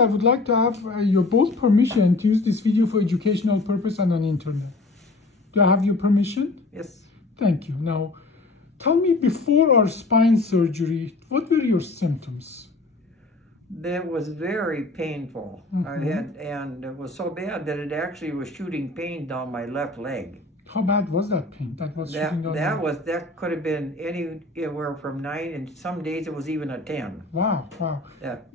I would like to have your both permission to use this video for educational purpose and on internet. Do I have your permission? Yes. Thank you. Now, tell me, before our spine surgery, what were your symptoms? That was very painful. And it was so bad that it actually was shooting pain down my left leg. How bad was that pain? That could have been anywhere from 9, and some days it was even a 10. Wow.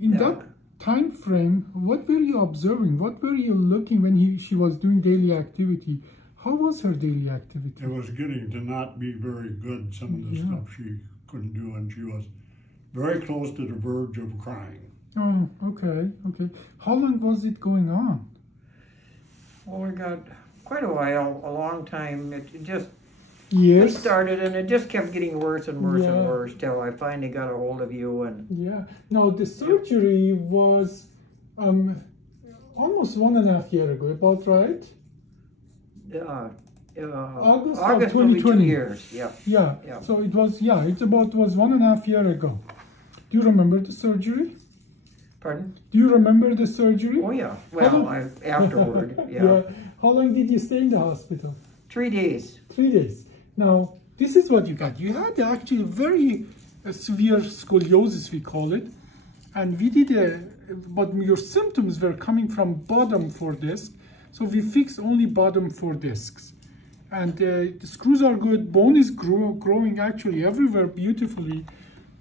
In that time frame, what were you observing? What were you looking when she was doing daily activity? How was her daily activity? It was getting to not be very good, some of the stuff she couldn't do, and she was very close to the verge of crying. Oh, okay. How long was it going on? Well, we got quite a while, a long time. It just years? It started, and it just kept getting worse and worse and worse till I finally got a hold of you. And now the surgery was almost 1.5 years ago, about right? August will be 2020. 2 years. Yeah. So it was 1.5 years ago. Do you remember the surgery? Pardon? Do you remember the surgery? Oh yeah. Well, afterward. Yeah. How long did you stay in the hospital? 3 days. 3 days. Now, this is what you got. You had actually very severe scoliosis, we call it. And we did but your symptoms were coming from bottom 4 discs. So we fixed only bottom 4 discs. And the screws are good. Bone is growing actually everywhere beautifully.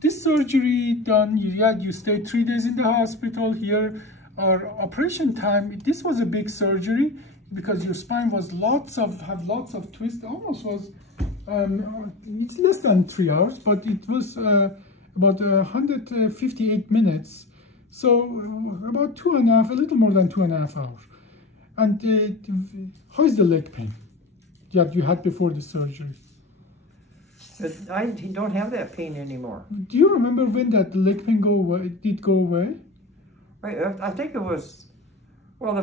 This surgery done, you stayed 3 days in the hospital. Here, our operation time, this was a big surgery because your spine was lots of twists. Almost was, it's less than 3 hours, but it was about 158 minutes. So about 2.5, a little more than 2.5 hours. And how is the leg pain that you had before the surgery? I don't have that pain anymore. Do you remember when that leg pain did go away? Right, I think it was, well,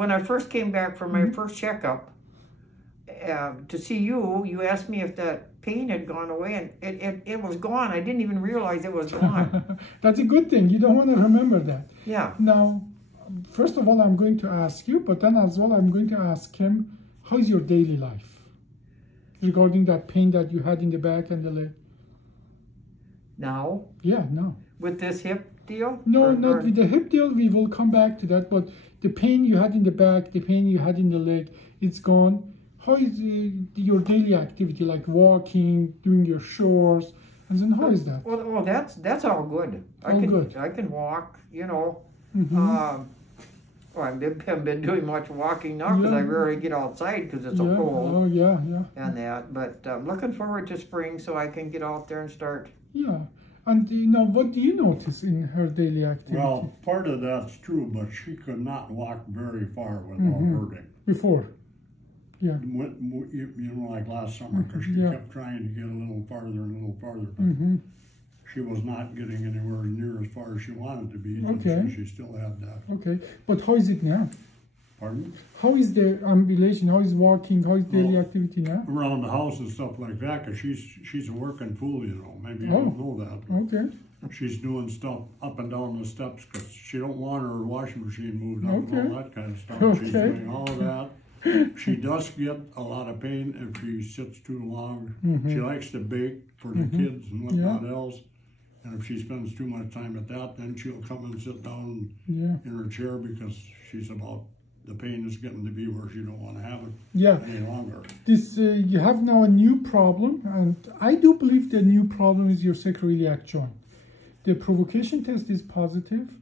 when I first came back from my first checkup to see you, you asked me if that pain had gone away, and it was gone. I didn't even realize it was gone. That's a good thing. You don't want to remember that. Yeah. Now, first of all, I'm going to ask you, but then as well, I'm going to ask him, how's your daily life regarding that pain that you had in the back and the leg? Now? Yeah, now. With this hip deal? No, not with the hip deal. We will come back to that. But the pain you had in the back, the pain you had in the leg, it's gone. How is your daily activity, like walking, doing your chores? And then how is that? Well, that's all good. I can walk, you know. Well, I haven't been doing much walking now because I rarely get outside because it's so cold. Oh, yeah. And that, but I'm looking forward to spring so I can get out there and start. Yeah. And what do you notice in her daily activity? Well, part of that's true, but she could not walk very far without hurting. Before? Yeah. You know, like last summer, because she kept trying to get a little farther, but she was not getting anywhere near as far as she wanted to be. Okay. So she still had that. Okay. But how is it now? Pardon? How is the ambulation? How is walking? How is daily activity now? Around the house and stuff like that, because she's a working fool, you know. Maybe you don't know that. Okay. She's doing stuff up and down the steps because she don't want her washing machine moved up and all that kind of stuff. She's doing all of that. She does get a lot of pain if she sits too long. She likes to bake for the kids and whatnot else. And if she spends too much time at that, then she'll come and sit down in her chair because the pain is getting to be where she don't want to have it any longer. You have now a new problem, and I do believe the new problem is your sacroiliac joint. The provocation test is positive,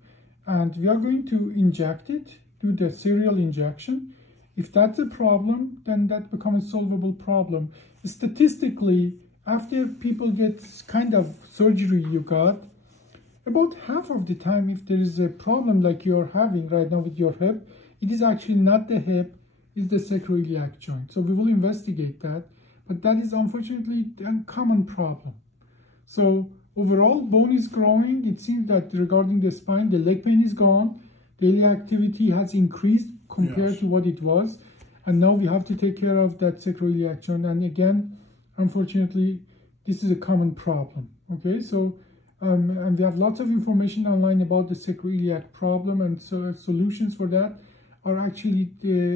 and we are going to inject it, do the serial injection. If that's a problem, then that becomes a solvable problem. Statistically, after people get kind of surgery you got, about half of the time, if there is a problem like you're having right now with your hip, it is actually not the hip, it's the sacroiliac joint. So we will investigate that, but that is unfortunately a common problem. So overall, bone is growing. It seems that regarding the spine, the leg pain is gone. Daily activity has increased compared to what it was. And now we have to take care of that sacroiliac joint. And again, unfortunately, this is a common problem. Okay, so And we have lots of information online about the sacroiliac problem, and so solutions for that are actually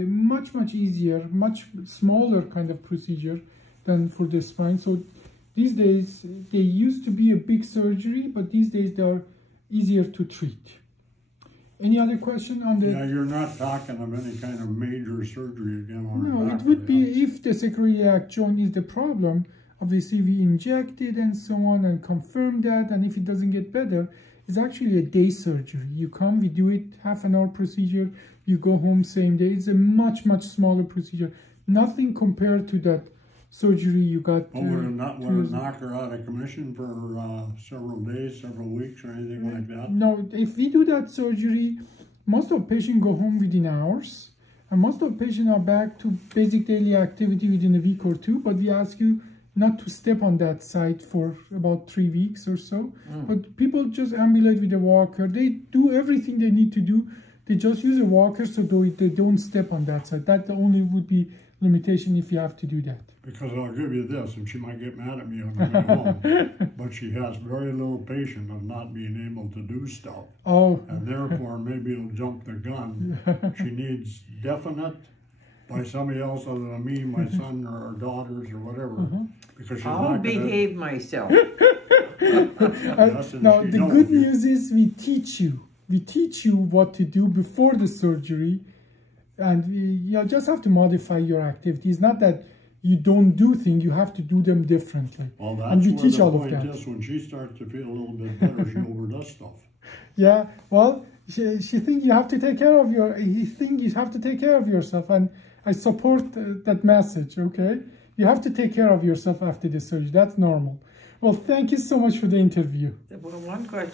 much easier, much smaller kind of procedure than for the spine. So these days, they used to be a big surgery, but these days they are easier to treat. Any other question on the... Yeah, you're not talking of any kind of major surgery again on No, it would be if the sacroiliac joint is the problem. Obviously, we inject it and so on and confirm that. And if it doesn't get better, it's actually a day surgery. You come, we do it, half-an-hour procedure. You go home same day. It's a much smaller procedure. Nothing compared to that surgery you got. But would it knock her out of commission for several days, several weeks, or anything like that? No, if we do that surgery, most of patients go home within hours. And most of patients are back to basic daily activity within a week or two. But we ask you not to step on that site for about 3 weeks or so. But people just ambulate with a walker. They do everything they need to do. They just use a walker so they don't step on that side. That only would be limitation if you have to do that. Because I'll give you this, and she might get mad at me on the way home, but she has very little patience of not being able to do stuff. Oh. And therefore, maybe it'll jump the gun. She needs definite by somebody else other than me, my son, or our daughters, or whatever. Because she's I'll not behave myself. Now, the good news is we teach you. We teach you what to do before the surgery, and you just have to modify your activities. Not that you don't do things, you have to do them differently. Well, that's and we where teach the all of point that. is, when she starts to feel a little bit better, she overdoes stuff. Yeah, well, she thinks you have to take care of yourself, and I support that message, okay? You have to take care of yourself after the surgery. That's normal. Well, thank you so much for the interview. Well, one question.